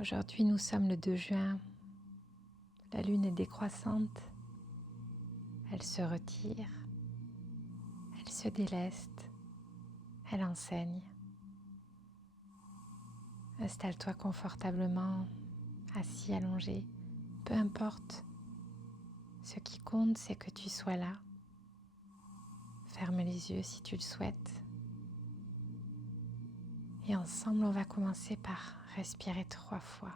Aujourd'hui, nous sommes le 2 juin. La lune est décroissante. Elle se retire. Elle se déleste. Elle enseigne. Installe-toi confortablement, assis, allongé. Peu importe. Ce qui compte, c'est que tu sois là. Ferme les yeux si tu le souhaites. Et ensemble, on va commencer par respirer 3 fois.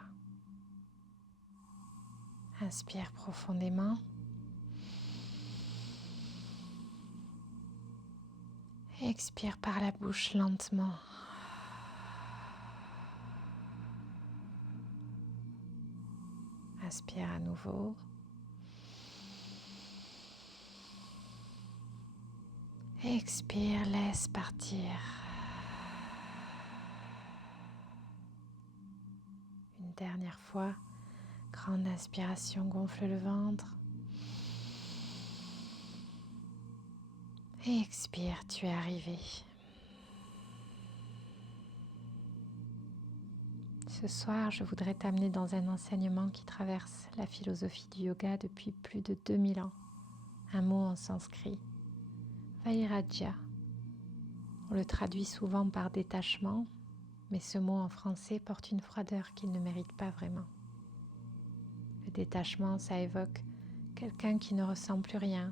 Inspire profondément. Expire par la bouche lentement. Inspire à nouveau. Expire, laisse partir. Une dernière fois, grande inspiration, gonfle le ventre. Et expire, tu es arrivé. Ce soir, je voudrais t'amener dans un enseignement qui traverse la philosophie du yoga depuis plus de 2000 ans. Un mot en sanskrit, Vairagya. On le traduit souvent par détachement, mais ce mot en français porte une froideur qu'il ne mérite pas vraiment. Le détachement, ça évoque quelqu'un qui ne ressent plus rien,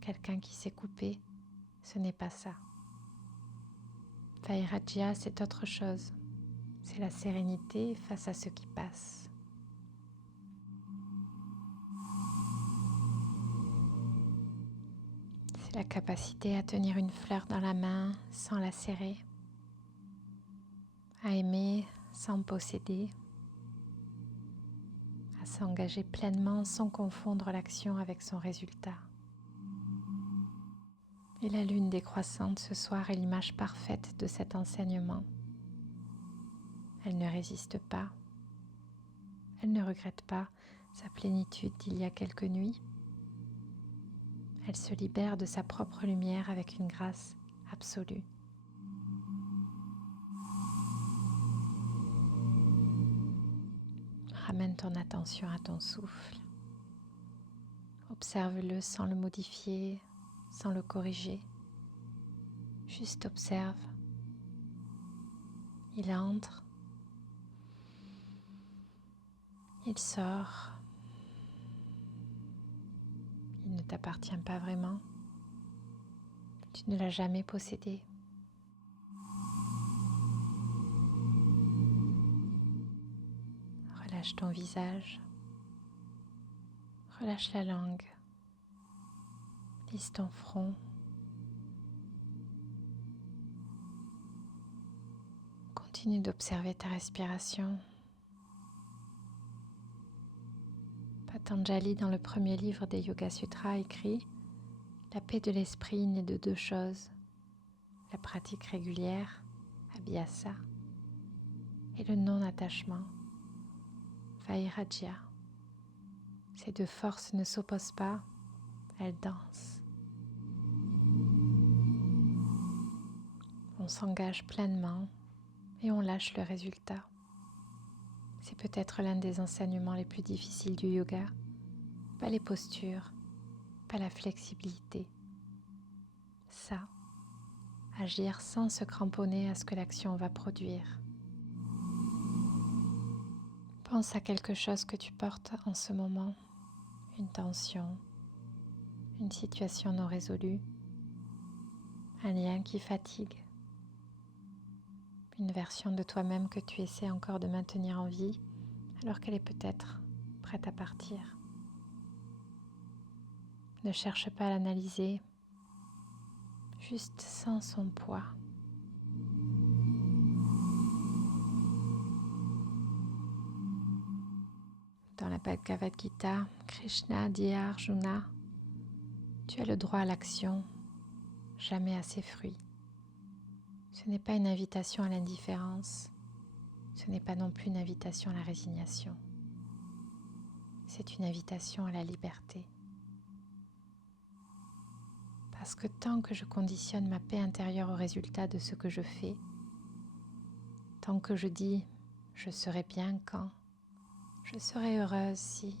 quelqu'un qui s'est coupé. Ce n'est pas ça. Vairagya, c'est autre chose. C'est la sérénité face à ce qui passe. C'est la capacité à tenir une fleur dans la main sans la serrer, à aimer sans posséder, à s'engager pleinement sans confondre l'action avec son résultat. Et la lune décroissante ce soir est l'image parfaite de cet enseignement. Elle ne résiste pas, elle ne regrette pas sa plénitude d'il y a quelques nuits. Elle se libère de sa propre lumière avec une grâce absolue. Ramène ton attention à ton souffle. Observe-le sans le modifier, sans le corriger. Juste observe. Il entre. Il sort. Il ne t'appartient pas vraiment. Tu ne l'as jamais possédé. Relâche ton visage. Relâche la langue. Lisse ton front. Continue d'observer ta respiration. Patanjali, dans le premier livre des Yoga Sutras, écrit « La paix de l'esprit n'est de 2 choses, la pratique régulière, abhyasa, et le non-attachement, vairagya. Ces 2 forces ne s'opposent pas, elles dansent. On s'engage pleinement et on lâche le résultat. C'est peut-être l'un des enseignements les plus difficiles du yoga. Pas les postures, pas la flexibilité. Ça, agir sans se cramponner à ce que l'action va produire. Pense à quelque chose que tu portes en ce moment, une tension, une situation non résolue, un lien qui fatigue, une version de toi-même que tu essaies encore de maintenir en vie alors qu'elle est peut-être prête à partir. Ne cherche pas à l'analyser, juste sens son poids. Dans la Bhagavad Gita, Krishna dit à Arjuna « Tu as le droit à l'action, jamais à ses fruits. » Ce n'est pas une invitation à l'indifférence, ce n'est pas non plus une invitation à la résignation. C'est une invitation à la liberté. Parce que tant que je conditionne ma paix intérieure au résultat de ce que je fais, tant que je dis Je serai bien quand je serai heureuse si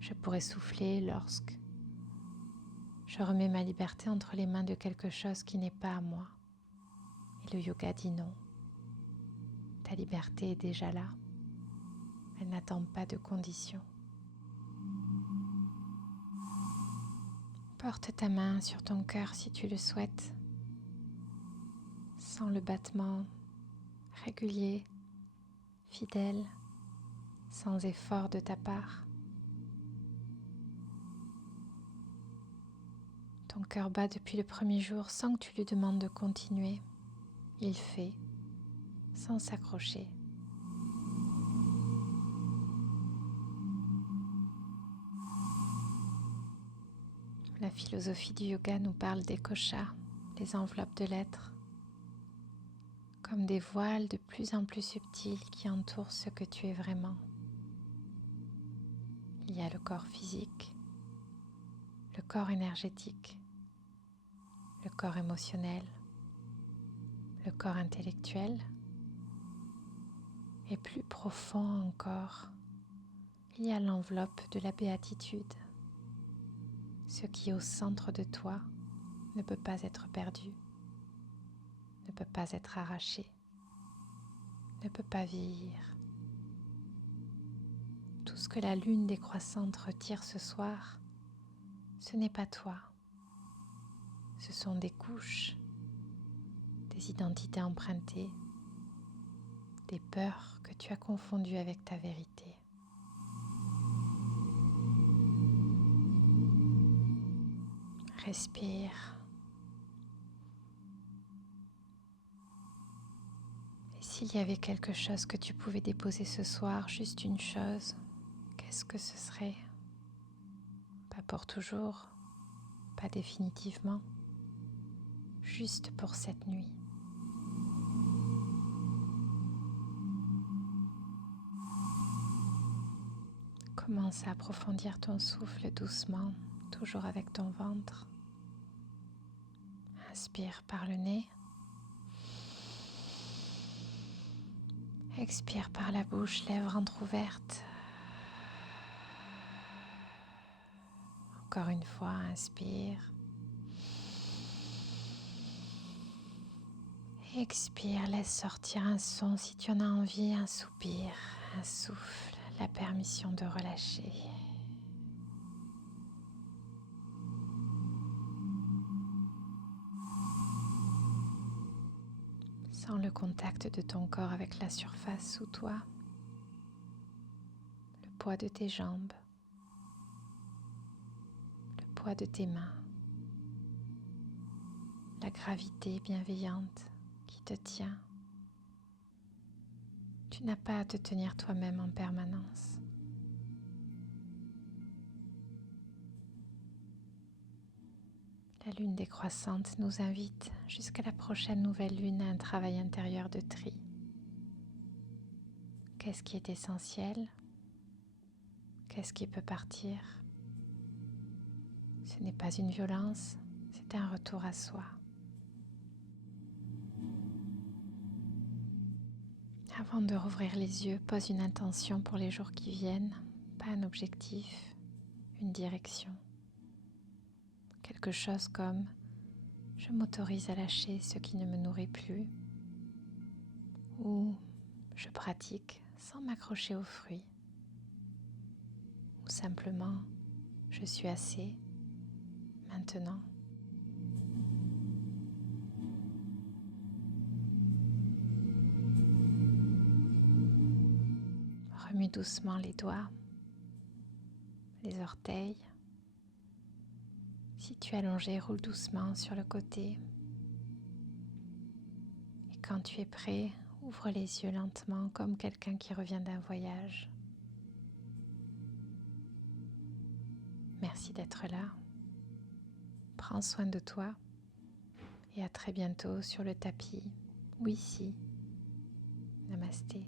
je pourrai souffler lorsque je remets ma liberté entre les mains de quelque chose qui n'est pas à moi. Et le yoga dit non. Ta liberté est déjà là. Elle n'attend pas de conditions. Porte ta main sur ton cœur si tu le souhaites. Sens le battement régulier, fidèle, sans effort de ta part. Ton cœur bat depuis le premier jour sans que tu lui demandes de continuer. Il fait, sans s'accrocher. La philosophie du yoga nous parle des koshas, les enveloppes de l'être, comme des voiles de plus en plus subtils qui entourent ce que tu es vraiment. Il y a le corps physique, le corps énergétique, le corps émotionnel, le corps intellectuel et plus profond encore, il y a l'enveloppe de la béatitude. Ce qui est au centre de toi ne peut pas être perdu, ne peut pas être arraché, ne peut pas vieillir. Tout ce que la lune décroissante retire ce soir, ce n'est pas toi. Ce sont des couches, des identités empruntées, des peurs que tu as confondues avec ta vérité. Respire. Et s'il y avait quelque chose que tu pouvais déposer ce soir, juste une chose, qu'est-ce que ce serait? Pas pour toujours, pas définitivement, juste pour cette nuit. Commence à approfondir ton souffle doucement, toujours avec ton ventre. Inspire par le nez. Expire par la bouche, lèvres entrouvertes. Encore une fois, inspire. Expire, laisse sortir un son si tu en as envie, un soupir, un souffle, la permission de relâcher. Sens le contact de ton corps avec la surface sous toi, le poids de tes jambes, le poids de tes mains, la gravité bienveillante qui te tient. Tu n'as pas à te tenir toi-même en permanence. La lune décroissante nous invite jusqu'à la prochaine nouvelle lune à un travail intérieur de tri. Qu'est-ce qui est essentiel? Qu'est-ce qui peut partir? Ce n'est pas une violence, c'est un retour à soi. Avant de rouvrir les yeux, pose une intention pour les jours qui viennent, pas un objectif, une direction. Quelque chose comme « je m'autorise à lâcher ce qui ne me nourrit plus » ou « je pratique sans m'accrocher aux fruits » ou simplement « je suis assez maintenant ». Remue doucement les doigts, les orteils. Si tu es allongé, roule doucement sur le côté. Et quand tu es prêt, ouvre les yeux lentement comme quelqu'un qui revient d'un voyage. Merci d'être là. Prends soin de toi et à très bientôt sur le tapis ou ici. Namasté.